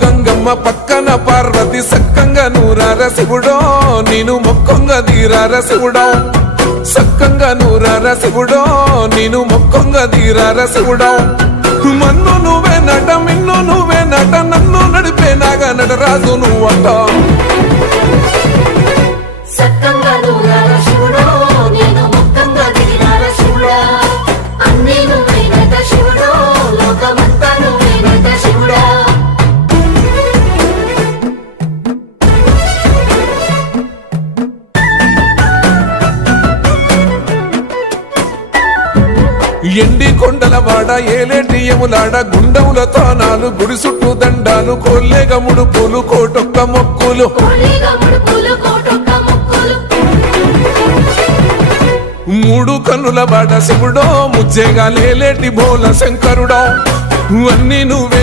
గంగమ్మ పక్కన పార్వతి సక్కంగా నూరార శివుడో నేను మొక్కంగా తీరార శివుడో సక్కంగా నూరార శివుడో నేను మొక్కంగా తీరార శివుడో మన్ను నువ్వే నట మిన్ను నువ్వే నట నన్ను నడిపే నాగా నటరాజు నువ్వంట ఎండి కొండల వాడ ఏలేటి యములాడ గుండముల తానాలు గుడి చుట్టూ దండాలు కోల్లేగముడు పూలు కోటొక్క మొక్కులు మూడు కన్నుల వాడ శివుడో ముజ్జేగా లేలేటి బోల శంకరుడో అన్నీ నువ్వే